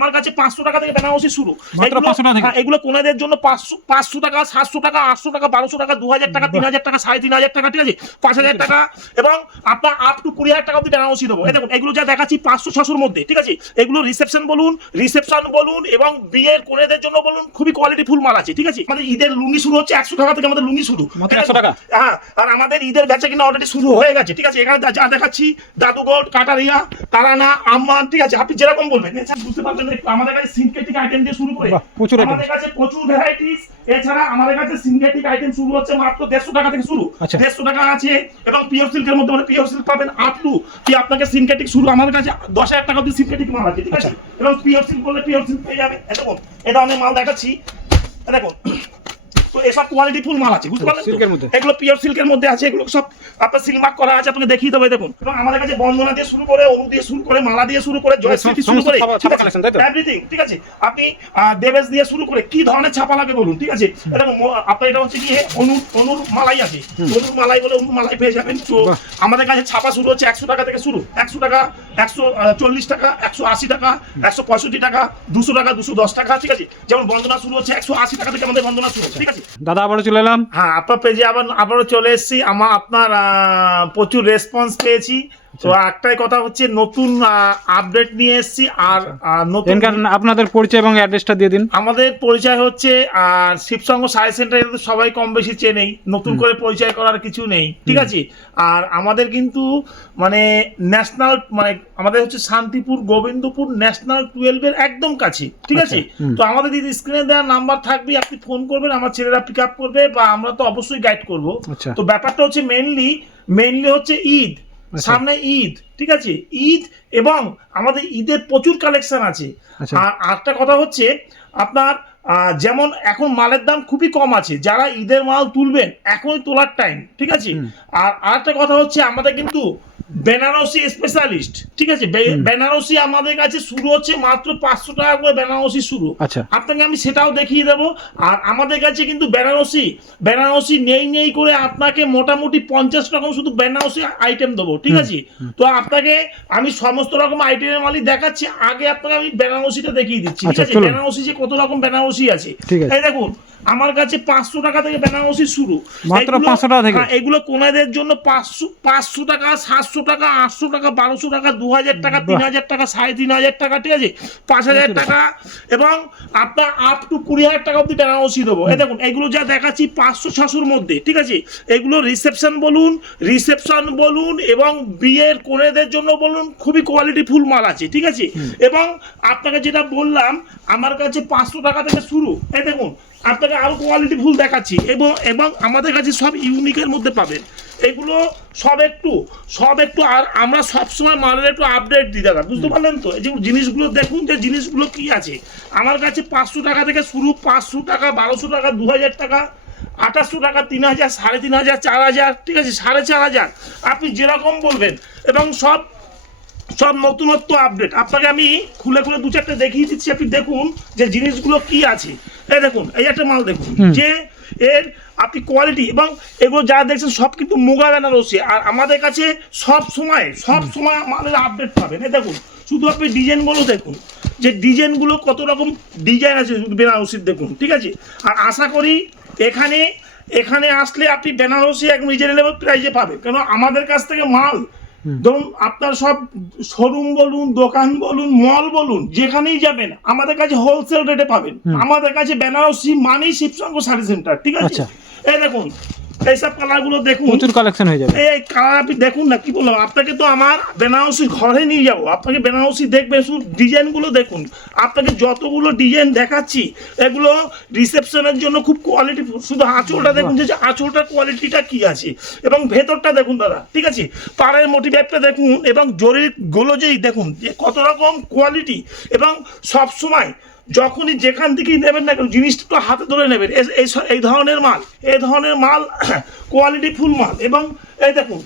আমার কাছে পাঁচশো টাকা থেকে বেনারসি শুরু। এগুলো- 500 টাকা থেকে? হ্যাঁ, এগুলো কোনাদের জন্য পাঁচশো পাঁচশো টাকা সাতশো টাকা আটশো টাকা বারোশো টাকা দু হাজার টাকা তিন হাজার টাকা সাড়ে তিন হাজার টাকা ঠিক আছে? পাঁচ হাজার টাকা এবং আপনার আপ টু কুড়ি হাজার টাকা অব্দি বেনারসি দেবো। এই দেখুন এগুলো যা দেখাচ্ছি পাঁচশো ছশোর মধ্যে ঠিক আছে? এগুলো রিসেপশন বলুন রিসেপশন বলুন এবং বিয়ের কোনেদের জন্য বলুন খুবই কোয়ালিটি ফুল মাল আছে ঠিক আছে? আমাদের ঈদের লুঙ্গি শুরু হচ্ছে একশো টাকা থেকে আমাদের লুঙ্গি শুরু 100 টাকা? হ্যাঁ আর আমাদের ঈদের বেচা কিনা অলরেডি শুরু হয়ে গেছে ঠিক আছে? এখানে যা- দেখাচ্ছি দাদুগড় কাটারিয়া তারানা আম্মান ঠিক আছে? আপনি যেরকম বলবেন বুঝতে পারছেন একটু আমাদের কাছে সিনথেটিক আইটেম দিয়ে শুরু করে। প্রচুর আমাদের কাছে প্রচুর ভ্যারাইটিস এছাড়া আমাদের কাছে সিনথেটিক আইটেম শুরু হচ্ছে মাত্র দেড়শো টাকা থেকে শুরু। আচ্ছা। দেড়শো টাকা আছে এবং পিওর সিল্কের মধ্যে মানে পিওর সিল্ক পাবেন টু কি আপনাকে সিনথেটিক শুরু আমাদের কাছে দশ হাজার টাকা অব্দি সিনথেটিক মাল আছে ঠিক আছে? এবং পিওর সিল্ক বললে পিওর সিল্ক পেয়ে যাবে দেখুন এটা আমি মাল দেখাচ্ছি। দেখুন এসব কোয়ালিটি ফুল মাল আছে বুঝতে পারলেন? সিল্কের মধ্যে। এগুলো পিওর সিল্কের মধ্যে আছে এগুলো সব আপনার সিল মার্ক করা আছে আপনাকে দেখিয়ে দেবো দেখুন। এবং আমাদের কাছে বন্দনা দিয়ে শুরু করে অনু দিয়ে শুরু করে মালা দিয়ে শুরু করে জয়শ্রী শুরু করে? এভরিথিং ঠিক আছে? আপনি দেবেশ দিয়ে শুরু করে কি ধরনের ছাপা লাগে বলুন ঠিক আছে? এরকম আপনার এটা হচ্ছে কি অনু অনুর মালাই আছে। অনুর মালাই বলে অনুর মালাই পেয়ে যাবেন। তো আমাদের কাছে ছাপা শুরু হচ্ছে একশো টাকা থেকে শুরু। একশো টাকা একশো চল্লিশ টাকা একশো আশি টাকা একশো পঁয়ষট্টি টাকা দুশো টাকা দুশো দশ টাকা ঠিক আছে? যেমন বন্দনা শুরু হচ্ছে একশো আশি টাকা থেকে আমাদের বন্দনা শুরু হচ্ছে ঠিক আছে? দাদা, আবারও চলে এলাম। হ্যাঁ আপনার পেজে আবার আবারও চলে এসেছি। আমার আপনার প্রচুর রেসপন্স পেয়েছি। তো একটাই কথা হচ্ছে নতুন আপডেট নিয়ে এসেছি আর নতুন এখানকার আপনাদের পরিচয় এবং অ্যাড্রেসটা দিয়ে দিন। আমাদের পরিচয় হচ্ছে শিবসঙ্গ সায়েন্স সেন্টার এটা তো সবাই কম বেশি চেনেই। নতুন করে পরিচয় করার কিছু নেই ঠিক আছে? আর আমাদের কিন্তু মানে ন্যাশনাল মানে আমাদের হচ্ছে শান্তিপুর গোবিন্দপুর ন্যাশনাল টুয়েলভের একদম কাছে ঠিক আচ্ছা, আছে? তো আমাদের দিদি স্ক্রিনে দেওয়া নাম্বার থাকবে আপনি ফোন করবেন আমার ছেলেরা পিক আপ করবে বা আমরা তো অবশ্যই গাইড করব। আচ্ছা। তো ব্যাপারটা হচ্ছে মেনলি মেনলি হচ্ছে ঈদ। আচ্ছা। সামনে ঈদ ঠিক আছে? ঈদ এবং আমাদের ঈদের প্রচুর কালেকশন আছে। আচ্ছা। আর আরেকটা কথা হচ্ছে আপনার যেমন এখন মালের দাম খুবই কম আছে যারা ঈদের মাল তুলবেন এখনই তোলার টাইম ঠিক আছে? আর আরেকটা কথা হচ্ছে আমাদের কিন্তু বেনারসি স্পেশালিস্ট ঠিক আছে? বেনারসি আমাদের কাছে শুরু হচ্ছে মাত্র পাঁচশো টাকা করে বেনারসি শুরু। আচ্ছা। আপনাকে আমি সেটাও দেখিয়ে দেবো। আর আমাদের কাছে কিন্তু বেনারসি বেনারসি নেই নেই করে আপনাকে মোটামুটি পঞ্চাশ রকম শুধু বেনারসি আইটেম দেবো ঠিক আছে? তো আপনাকে আমি সমস্ত রকম আইটেমের মালিক দেখাচ্ছি। আগে আপনাকে আমি বেনারসিটা দেখিয়ে দিচ্ছি ঠিক আচ্ছা, আছে? বেনারসি যে কত রকম বেনারসি আছে। এই দেখুন আমার কাছে পাঁচশো টাকা থেকে বেনারসি শুরু। মাত্র এগুলো- 500 টাকা থেকে? হ্যাঁ, এগুলো কোনাদের জন্য পাঁচশো পাঁচশো টাকা সাতশো টাকা আটশো টাকা বারোশো টাকা দু হাজার টাকা তিন হাজার টাকা সাড়ে তিন হাজার টাকা ঠিক আছে? পাঁচ হাজার টাকা। এবং আপনার আপ টু কুড়ি হাজার টাকা অব্দি বেনারসি দেবো। এই দেখুন এগুলো যা দেখাচ্ছি পাঁচশো ছশোর মধ্যে ঠিক আছে? এগুলো রিসেপশন বলুন রিসেপশন বলুন এবং বিয়ের কোনেদের জন্য বলুন খুবই কোয়ালিটি ফুল মাল আছে ঠিক আছে? এবং আপনাকে যেটা বললাম আমার কাছে পাঁচশো টাকা থেকে শুরু। এই দেখুন আপনাকে আরও কোয়ালিটি ফুল দেখাচ্ছি। এবং এবং আমাদের কাছে সব ইউনিকের মধ্যে পাবেন। এগুলো সব একটু সব একটু আর আমরা সবসময় মালের একটু আপডেট দিই দাদা বুঝতে পারলেন তো? এই যে জিনিসগুলো দেখুন যে জিনিসগুলো কি আছে। আমার কাছে পাঁচশো টাকা থেকে শুরু পাঁচশো টাকা বারোশো টাকা দু হাজার টাকা আঠাশশো টাকা তিন হাজার সাড়ে তিন হাজার চার হাজার ঠিক আছে সাড়ে চার হাজার আপনি যেরকম বলবেন। এবং সব সব নতুনত্ব আপডেট আপনাকে আমি খুলে খুলে দু চারটে দেখিয়ে দিচ্ছি আপনি দেখুন যে জিনিসগুলো কি আছে। এই দেখুন এই একটা মাল দেখুন যে এর আপনি কোয়ালিটি এবং এগুলো যা দেখছেন সব কিন্তু মুগা বেনারসি আর আমাদের কাছে সব সময় সব সময় আমাদের আপডেট পাবেন। এই দেখুন শুধু আপনি ডিজাইনগুলো দেখুন যে ডিজাইনগুলো কত রকম ডিজাইন আছে বেনারসির দেখুন ঠিক আছে? আর আশা করি এখানে এখানে আসলে আপনি বেনারসি একদম রিজনেবল প্রাইসে পাবেন। কেন? আমাদের কাছ থেকে মাল ধরুন আপনার সব শোরুম বলুন দোকান বলুন মল বলুন যেখানেই যাবেন আমাদের কাছে হোলসেল রেটে পাবেন। আমাদের কাছে বেনারসি মানেই শিবসঙ্গ শাড়ি সেন্টার ঠিক আছে? আচ্ছা। এই দেখুন এইসব কালারগুলো দেখুন। প্রচুর কালেকশন হয়ে যাবে। এই কালার আপনি দেখুন না কি বললাম আপনাকে তো আমার বেনারসি ঘরে নিয়ে যাব। আপনাকে বেনারসি দেখবেন শুধু ডিজাইনগুলো দেখুন। আপনাকে যতগুলো ডিজাইন দেখাচ্ছি এগুলো রিসেপশনের জন্য খুব কোয়ালিটি শুধু আঁচলটা দেখুন যে আঁচলটার কোয়ালিটিটা কি আছে। এবং ভেতরটা দেখুন দাদা ঠিক আছে? পাড়ের মোটিভ্যাপটা দেখুন এবং জরিরগুলো যেই দেখুন যে কত রকম কোয়ালিটি এবং সব সময় যখনই যেখান থেকেই নেবেন না কেন জিনিসটা তো হাতে ধরে নেবেন। এই- এই ধরনের মাল এই ধরনের মাল কোয়ালিটি ফুল মাল। এবং এই দেখুন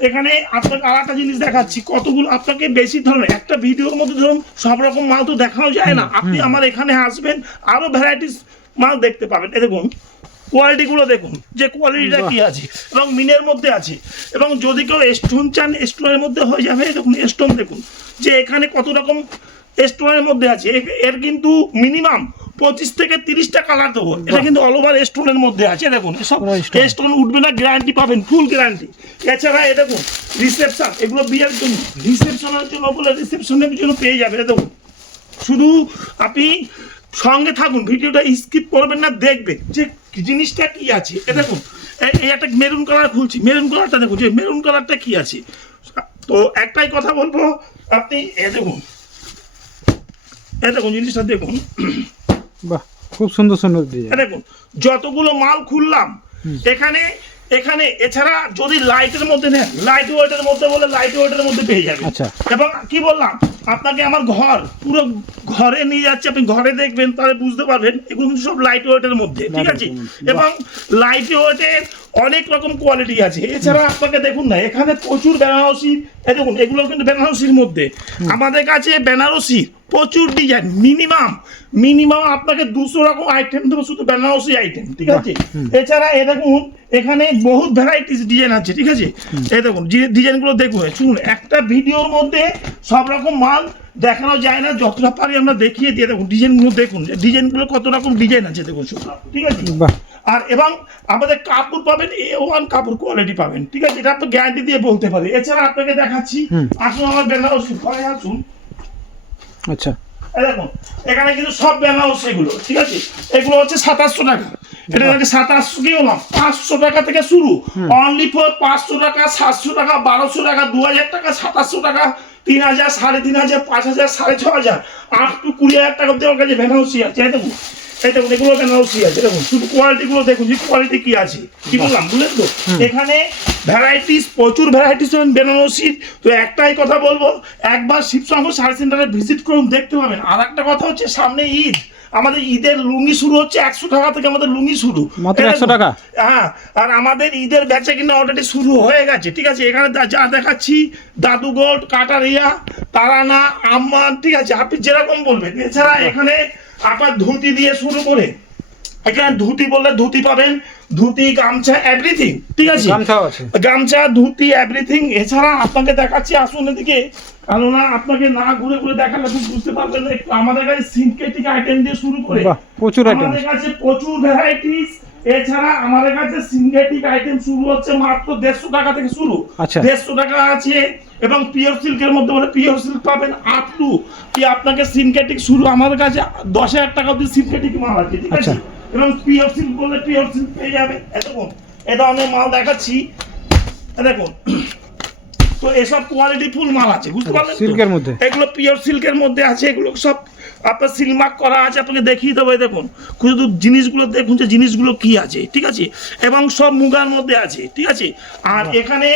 এখানে আপনাকে আর একটা জিনিস দেখাচ্ছি কতগুলো আপনাকে বেশি ধরনের একটা ভিডিওর মধ্যে ধরুন সব রকম মাল তো দেখানো যায় না। আপনি আমার এখানে আসবেন আরও ভ্যারাইটিস মাল দেখতে পাবেন। এই দেখুন কোয়ালিটিগুলো দেখুন যে কোয়ালিটিটা কি আছে এবং মিনের মধ্যে আছে এবং যদি কেউ স্টোন চান স্টোনের মধ্যে হয়ে যাবে। দেখুন স্টোন দেখুন যে এখানে কত রকম স্টোনের মধ্যে আছে। এ- এর কিন্তু মিনিমাম পঁচিশ থেকে তিরিশটা কালার দেবো। এটা কিন্তু অল ওভার স্টোনের মধ্যে আছে দেখুন। এসব স্টোন উঠবে না গ্যারান্টি পাবেন ফুল গ্যারান্টি এছাড়া এ দেখুন রিসেপশন এগুলো বিয়ের জন্য। রিসেপশনের জন্য বলে রিসেপশনের জন্য পেয়ে যাবে এটা দেখুন। শুধু আপনি সঙ্গে থাকুন ভিডিওটা স্কিপ করবেন না দেখবেন যে জিনিসটা কি আছে। এ দেখুন এই- একটা মেরুন কালার খুলছি। মেরুন কালারটা দেখুন যে মেরুন কালারটা কি আছে? তো একটাই কথা বলব আপনি এ দেখুন এ দেখুন জিনিসটা দেখুন। বাহ খুব সুন্দর সুন্দর দেখুন যতগুলো মাল খুললাম এখানে এখানে এছাড়া যদি লাইটের মধ্যে নেন লাইট ওয়েটের মধ্যে বলে লাইট ওয়েটের মধ্যে পেয়ে যাবে। আচ্ছা। এবং কি বললাম? আপনাকে আমার ঘর পুরো ঘরে নিয়ে যাচ্ছে আপনি ঘরে দেখবেন তাহলে বুঝতে পারবেন এগুলো কিন্তু সব লাইট ওয়েটের মধ্যে ঠিক আছে? এবং লাইট ওয়েটের অনেক রকম কোয়ালিটি আছে। এছাড়া আপনাকে দেখুন না এখানে প্রচুর বেনারসি দেখুন এগুলো কিন্তু বেনারসির মধ্যে। আমাদের কাছে বেনারসি প্রচুর ডিজাইন মিনিমাম মিনিমাম আপনাকে দুশো রকম আইটেম দেবো শুধু বেনারসি আইটেম ঠিক আছে? এছাড়া এ দেখুন এখানে বহুত ভ্যারাইটিস ডিজাইন আছে ঠিক আছে? এই দেখুন ডিজাইনগুলো দেখুন শুনুন একটা ভিডিওর মধ্যে সব রকম মাল দেখানো যায় না যতটা পারি আমরা দেখিয়ে দিয়ে দেখুন ডিজাইনগুলো দেখুন ডিজাইনগুলো কত রকম ডিজাইন আছে দেখুন শুধু ঠিক আছে? আর এবং আমাদের কাপড় পাবেন এ ওয়ান কাপড় কোয়ালিটি পাবেন ঠিক আছে? এটা আপনি গ্যারান্টি দিয়ে বলতে পারি। এছাড়া আপনাকে দেখাচ্ছি আসুন আমার বেনারসি ঘরে আসুন। আচ্ছা। দেখুন এখানে কিন্তু সব বেনারসি এগুলো ঠিক আছে? এগুলো হচ্ছে সাতাশশো টাকা। এটা সাতাশশো পাঁচশো টাকা থেকে শুরু। অনলি ফর পাঁচশো টাকা সাতশো টাকা বারোশো টাকা দু হাজার টাকা সাতাশশো টাকা তিন হাজার সাড়ে তিন হাজার পাঁচ হাজার সাড়ে ছ হাজার আট টু কুড়ি হাজার টাকা অব্দি আমার কাছে আছে দেখুন এই দেখুন এগুলো বেনারসি আছে? দেখুন শুধু কোয়ালিটি গুলো দেখুন যে কোয়ালিটি কি আছে? কি বললাম বুঝলেন তো? এখানে ভ্যারাইটিস প্রচুর ভ্যারাইটিস বেনারসির তো একটাই কথা বলব একবার শিবসংঘ সার্চ সেন্টারে ভিজিট করুন দেখতে পাবেন। আর একটা কথা হচ্ছে সামনে ঈদ। আমাদের ঈদের লুঙ্গি শুরু হচ্ছে একশো টাকা থেকে আমাদের লুঙ্গি শুরু। মাত্র এই 100 দেখুন। টাকা? হ্যাঁ আর আমাদের ঈদের বেচা কিনা অলরেডি শুরু হয়ে গেছে ঠিক আছে? এখানে যা- দেখাচ্ছি দাদু গোল্ড কাটারিয়া তারানা আম্মান ঠিক আছে? আপনি যেরকম বলবেন। এছাড়া এখানে আপনার ধুতি দিয়ে শুরু করে এখানে ধুতি বললে ধুতি পাবেন ধুতি গামছা এভরিথিং ঠিক আছে? আছে। গামছা ধুতি এভরিথিং এছাড়া আপনাকে দেখাচ্ছি আসুন এদিকে। কেননা আপনাকে না ঘুরে ঘুরে দেখালে আপনি বুঝতে পারবেন না একটু আমাদের কাছে সিনথেটিক আইটেম দিয়ে শুরু করে প্রচুর item। আমাদের কাছে প্রচুর ভ্যারাইটিস এছাড়া আমাদের কাছে সিনথেটিক আইটেম শুরু হচ্ছে মাত্র দেড়শো টাকা থেকে শুরু আচ্ছা। দেড়শো টাকা আছে এবং পিওর সিল্কের মধ্যে বলে পিওর সিল্ক পাবেন আপ টু কি আপনাকে সিনথেটিক শুরু আমাদের কাছে দশ হাজার টাকা অব্দি সিনথেটিক মাল আছে ঠিক আছে আচ্ছা। এবং পিওর সিল্ক বললে পিওর সিল্ক পেয়ে যাবে এতক্ষণ এটা অনেক মাল দেখাচ্ছি দেখুন তো এসব কোয়ালিটি ফুল মাল আছে বুঝতে পারলেন সিল্কের মধ্যে? এগুলো পিওর সিল্কের মধ্যে আছে এগুলো সব আপনার সিলমার্ক করা আছে আপনাকে দেখিয়ে দেবো দেখুন। শুধু জিনিসগুলো দেখুন যে জিনিসগুলো কি আছে ঠিক আছে? এবং সব মুগার মধ্যে আছে ঠিক আছে? আর এখানে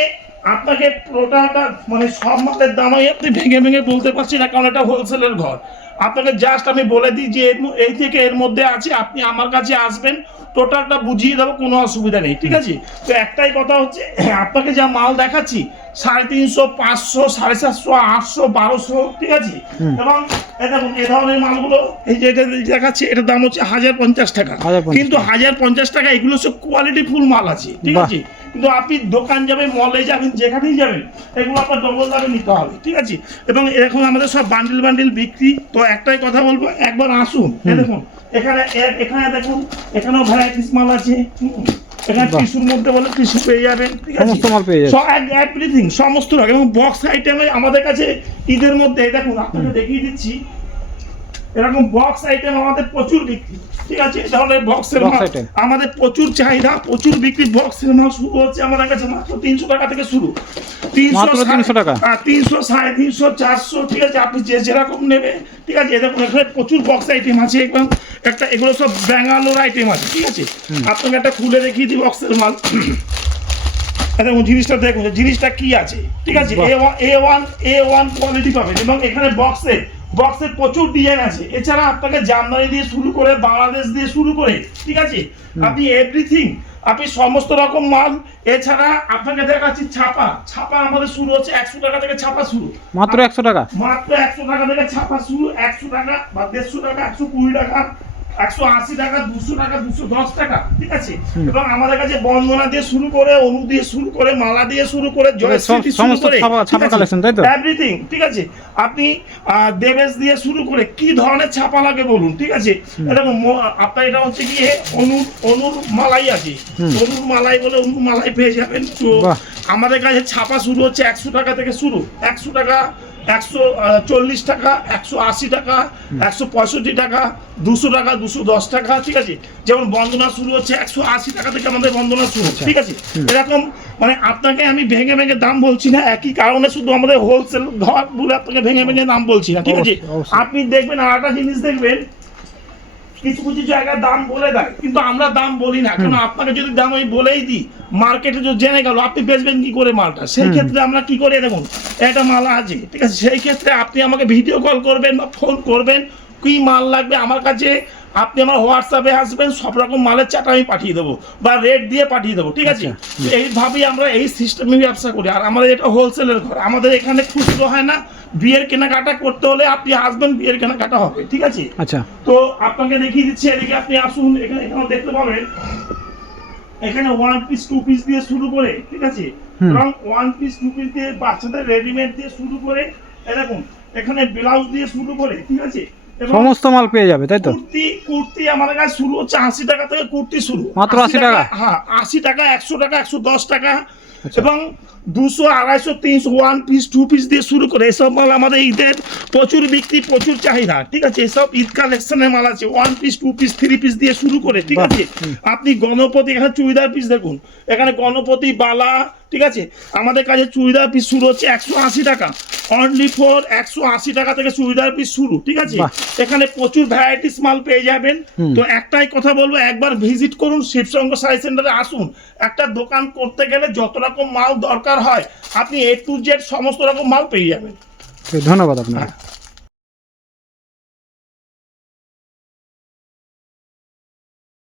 আপনাকে টোটালটা মানে সব মালের দামই আপনি ভেঙে ভেঙে বলতে পারছি না কারণ এটা হোলসেলের ঘর। আপনাকে জাস্ট আমি বলে দিই যে এই থেকে এর মধ্যে আছে আপনি আমার কাছে আসবেন টোটালটা বুঝিয়ে দেবো কোনো অসুবিধা নেই ঠিক আছে? তো একটাই কথা হচ্ছে আপনাকে যা মাল দেখাচ্ছি সাড়ে তিনশো পাঁচশো সাড়ে চারশো আটশো বারোশো ঠিক আছে? এবং এই দেখুন এ ধরনের মালগুলো এই যে এটা দেখাচ্ছি এটার দাম হচ্ছে হাজার পঞ্চাশ টাকা। কিন্তু হাজার পঞ্চাশ টাকা এগুলো সব কোয়ালিটি ফুল মাল আছে ঠিক আছে? কিন্তু আপনি দোকান যাবেন মলে যাবেন যেখানেই যাবেন এগুলো আপনার ডবল দামে নিতে হবে ঠিক আছে? এবং এরকম আমাদের সব বান্ডিল বান্ডিল বিক্রি। তো একটাই কথা বলব একবার আসুন দেখুন এখানে এখানে দেখুন এখানেও ভ্যারাইটিস মাল আছে এখানে। টিস্যুর মধ্যে বলে টিস্যু পেয়ে যাবেন সমস্ত মাল পেয়ে যাচ্ছে। এভরিথিং সমস্ত রকম এবং বক্স আইটেমে আমাদের কাছে ঈদের মধ্যে দেখুন আপনাকে দেখিয়ে দিচ্ছি এরকম বক্স আইটেম আমাদের প্রচুর বিক্রি। ঠিক আছে? এই ধরনের বক্সের মাল আমাদের প্রচুর চাহিদা প্রচুর বিক্রি। বক্সের মাল শুরু হচ্ছে আমাদের কাছে মাত্র তিনশো টাকা থেকে শুরু। 300 টাকা? তিনশো সাড়ে তিনশো চারশো ঠিক আছে? আপনি যে যেরকম নেবে ঠিক আছে? এ এখানে প্রচুর বক্স আইটেম আছে এবং একটা এগুলো সব ব্যাঙ্গালোর আইটেম আছে ঠিক আছে? আপনাকে একটা খুলে দেখিয়ে দিই বক্সের মাল। দেখুন জিনিসটা দেখুন জিনিসটা কি আছে ঠিক আছে? A one A one A one quality পাবেন এবং এখানে বক্সে বক্সে প্রচুর ডিজাইন আছে। এছাড়া আপনাকে জামদানি দিয়ে শুরু করে বাংলাদেশ দিয়ে শুরু করে ঠিক আছে? আপনি এভরিথিং আপনি সমস্ত রকম মাল এছাড়া আপনাকে দেখাচ্ছি ছাপা। ছাপা আমাদের শুরু হচ্ছে একশো টাকা থেকে ছাপা শুরু। মাত্র একশো টাকা? মাত্র একশো টাকা থেকে ছাপা শুরু একশো টাকা বা দেড়শো টাকা একশো কুড়ি টাকা একশো আশি টাকা দুশো টাকা দুশো দশ টাকা ঠিক আছে? এবং আমাদের কাছে বন্দনা দিয়ে শুরু করে অনু দিয়ে শুরু করে মালা দিয়ে শুরু করে জয়শ্রী শুরু? এভরিথিং ঠিক আছে? আপনি দেবেশ দিয়ে শুরু করে কি ধরনের ছাপা লাগে বলুন ঠিক আছে? এরকম আপনার এটা হচ্ছে কি অনুর অনুর মালাই আছে। অনুর মালাই বলে অনুর মালাই পেয়ে যাবেন। তো আমাদের কাছে ছাপা শুরু হচ্ছে একশো টাকা থেকে শুরু। একশো টাকা একশো চল্লিশ টাকা একশো আশি টাকা একশো পঁয়ষট্টি টাকা দুশো টাকা দুশো দশ টাকা ঠিক আছে? যেমন বন্দনা শুরু হচ্ছে একশো আশি টাকা থেকে আমাদের বন্দনা শুরু ঠিক আছে? এরকম মানে আপনাকে আমি ভেঙে ভেঙে দাম বলছি না একই কারণে শুধু আমাদের হোলসেল ঘর বলে আপনাকে ভেঙে ভেঙে দাম বলছি না ঠিক আছে। আপনি দেখবেন আর একটা জিনিস দেখবেন কিছু কিছু জায়গায় দাম বলে দেয়। কিন্তু আমরা দাম বলি না। কারণ আপনাকে যদি দাম আমি বলেই দিই মার্কেটে যদি জেনে গেল আপনি বেচবেন কি করে মালটা? সেই ক্ষেত্রে আমরা কি করে? দেখুন একটা মাল আছে ঠিক আছে? সেই ক্ষেত্রে আপনি আমাকে ভিডিও কল করবেন বা ফোন করবেন কি মাল লাগবে? আমার কাছে আপনি আমার হোয়াটসঅ্যাপে আসবেন সব রকম মালের চাটা আমি পাঠিয়ে দেবো বা রেট দিয়ে পাঠিয়ে দেবো ঠিক আছে? এইভাবেই আমরা এই সিস্টেমে ব্যবসা করি আর আমাদের এটা হোলসেলের ঘর। আমাদের এখানে খুচরো হয় না বিয়ের কেনাকাটা করতে হলে আপনি আসবেন বিয়ের কেনাকাটা হবে ঠিক আছে? আচ্ছা। তো আপনাকে দেখিয়ে দিচ্ছি এদিকে আপনি আসুন এখানে এখানে দেখতে পাবেন এখানে ওয়ান পিস টু পিস দিয়ে শুরু করে ঠিক আছে। এবং ওয়ান পিস টু পিস দিয়ে বাচ্চাদের রেডিমেড দিয়ে শুরু করে এরকম এখানে ব্লাউজ দিয়ে শুরু করে ঠিক আছে? সমস্ত মাল পেয়ে যাবে তাই তো কুর্তি কুর্তি আমাদের কাছে শুরু হচ্ছে আশি টাকা থেকে কুর্তি শুরু মাত্র 80 টাকা? হ্যাঁ আশি টাকা একশো টাকা একশো দশ টাকা আচ্ছা। এবং দুশো আড়াইশো তিনশো ওয়ান পিস টু পিস দিয়ে শুরু করে এসব মাল আমাদের ঈদের প্রচুর বিক্রি প্রচুর চাহিদা ঠিক আছে? এসব ঈদ কালেকশনের মাল আছে one piece two piece three piece দিয়ে শুরু করে ঠিক আছে? আপনি গণপতি এখানে চুড়িদার পিস দেখুন এখানে গণপতি বালা ঠিক আছে? আমাদের কাছে চুড়িদার পিস শুরু হচ্ছে একশো আশি টাকা অনলি ফর একশো আশি টাকা থেকে চুড়িদার পিস শুরু ঠিক আছে? এখানে প্রচুর ভ্যারাইটিস মাল পেয়ে যাবেন। তো একটাই কথা বলব একবার ভিজিট করুন শিবসঙ্গ সাই সেন্টারে আসুন। একটা দোকান করতে গেলে যত রকম মাল দরকার হয় আপনি এ টু জেড সমস্ত রকম মাল পেয়ে যাবেন। ধন্যবাদ আপনাকে।